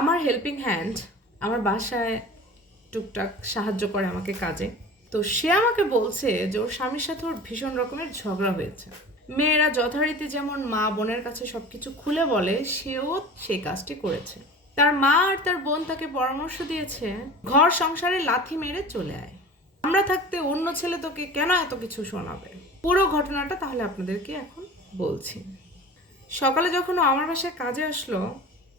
আমার helping hand আমার বাসায় টুকটাক সাহায্য করে আমাকে কাজে। তো সে আমাকে বলছে যে ওর স্বামীর সাথে ওর ভীষণ রকমের ঝগড়া হয়েছে। মেয়েরা যথারীতি যেমন মা বোনের কাছে সবকিছু খুলে বলে, সেও সেই কাজটি করেছে। তার মা আর তার বোন তাকে পরামর্শ দিয়েছে, ঘর সংসারে লাথি মেরে চলে আয়। আমরা থাকতে অন্য ছেলে তোকে কেন এত কিছু শোনাবে? পুরো ঘটনাটা তাহলে আপনাদেরকে এখন বলছি। সকালে যখন আমার বাসায় কাজে আসলো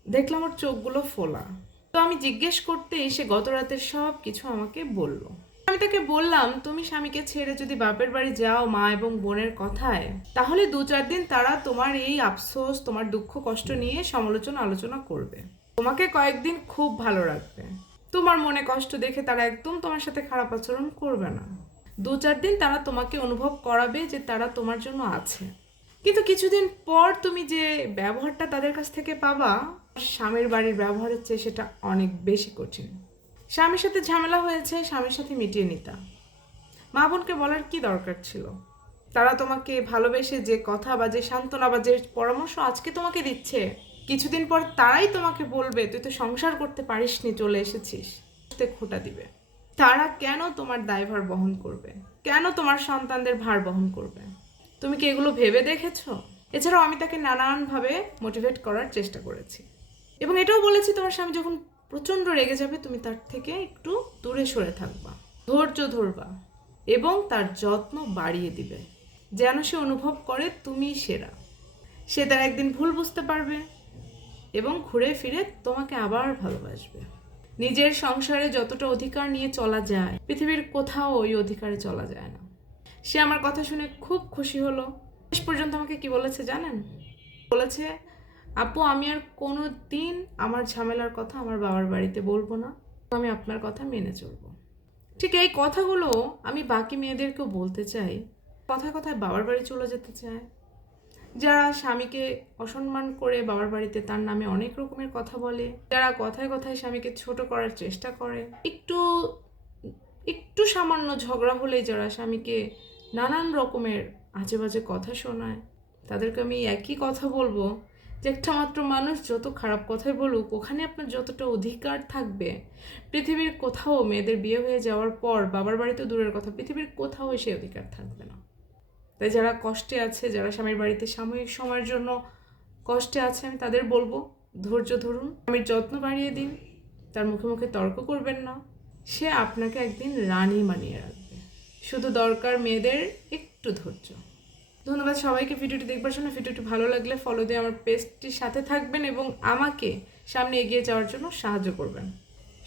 দেখলাম ওর চোখগুলো ফোলা। তো আমি জিজ্ঞেস করতে সে গত রাতের সব কিছু আমাকে বলল। আমি তাকে বললাম, তুমি স্বামীকে ছেড়ে যদি বাপের বাড়ি যাও মা এবং বোনের কথায়, তাহলে দু চার দিন তারা তোমার এই আফসোস, তোমার দুঃখ, কষ্ট নিয়ে সমালোচনা, আলোচনা করবে। তোমাকে কয়েকদিন খুব ভালো রাখবে। তোমার মনে কষ্ট দেখে তারা একদম তোমার সাথে খারাপ আচরণ করবে না। দু চার দিন তারা তোমাকে অনুভব করাবে যে তারা তোমার জন্য আছে। কিন্তু কিছুদিন পর তুমি যে ব্যবহারটা তাদের কাছ থেকে পাবা, স্বামীর বাড়ির ব্যবহারের চেয়ে সেটা অনেক বেশি কঠিন। স্বামীর সাথে ঝামেলা হয়েছে, স্বামীর সাথে মিটিয়ে নিতা। মা বোনকে বলার কি দরকার ছিল? তারা তোমাকে ভালোবেসে যে কথা বা যে সান্ত্বনা বা যে পরামর্শ আজকে তোমাকে দিচ্ছে, কিছুদিন পর তারাই তোমাকে বলবে, তুই তো সংসার করতে পারিসনি, চলে এসেছিস। খোটা দিবে। তারা কেন তোমার দায়ভার বহন করবে? কেন তোমার সন্তানদের ভার বহন করবে? তুমি কি এগুলো ভেবে দেখেছ? এছাড়াও আমি তাকে নানানভাবে মোটিভেট করার চেষ্টা করেছি। এবং এটাও বলেছি, তোমার স্বামী যখন প্রচণ্ড রেগে যাবে, তুমি তার থেকে একটু দূরে সরে থাকবা। ধৈর্য ধরবা এবং তার যত্ন বাড়িয়ে দিবে। যেন সে অনুভব করে তুমি সেরা। সে তার একদিন ভুল বুঝতে পারবে এবং ঘুরে ফিরে তোমাকে আবার ভালোবাসবে। নিজের সংসারে যতটা অধিকার নিয়ে চলা যায়, পৃথিবীর কোথাও ওই অধিকারে চলা যায় না। সে আমার কথা শুনে খুব খুশি হলো। শেষ পর্যন্ত আমাকে কি বলেছে জানেন? বলেছে, আপু, আমি আর কোনো দিন আমার ঝামেলার কথা আমার বাবার বাড়িতে বলব না। আমি আপনার কথা মেনে চলবো। ঠিক এই কথাগুলো আমি বাকি মেয়েদেরকেও বলতে চাই। কথায় কথায় বাবার বাড়ি চলে যেতে চায়। যারা স্বামীকে অসম্মান করে বাবার বাড়িতে তার নামে অনেক রকমের কথা বলে, যারা কথায় কথায় স্বামীকে ছোট করার চেষ্টা করে, একটু একটু সামান্য ঝগড়া হলেই যারা স্বামীকে নানান রকমের আজে বাজে কথা শোনায়। তাদেরকে আমি একই কথা বলব যে একটা মাত্র মানুষ যত খারাপ কথাই বলুক, ওখানে আপনার যতটা অধিকার থাকবে। পৃথিবীর কোথাও মেয়েদের বিয়ে হয়ে যাওয়ার পর বাবার বাড়িতে দূরের কথা, পৃথিবীর কোথাও সেই অধিকার থাকবে না। তাই যারা কষ্টে আছে, যারা স্বামীর বাড়িতে সাময়িক সময়ের জন্য কষ্টে আছে, আমি তাদের বলব, ধৈর্য ধরুন, স্বামীর যত্ন বাড়িয়ে দিন, তার মুখে মুখে তর্ক করবেন না। সে আপনাকে একদিন রানী মানিয়ে রাখবে। শুধু দরকার মেয়েদের একটু ধৈর্য। ধন্যবাদ সবাইকে ভিডিওটি দেখবার জন্য। ভিডিওটি ভালো লাগলে ফলো দিয়ে আমার পেজটির সাথে থাকবেন এবং আমাকে সামনে এগিয়ে যাওয়ার জন্য সাহায্য করবেন।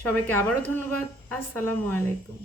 সবাইকে আবারও ধন্যবাদ। আসসালামু আলাইকুম।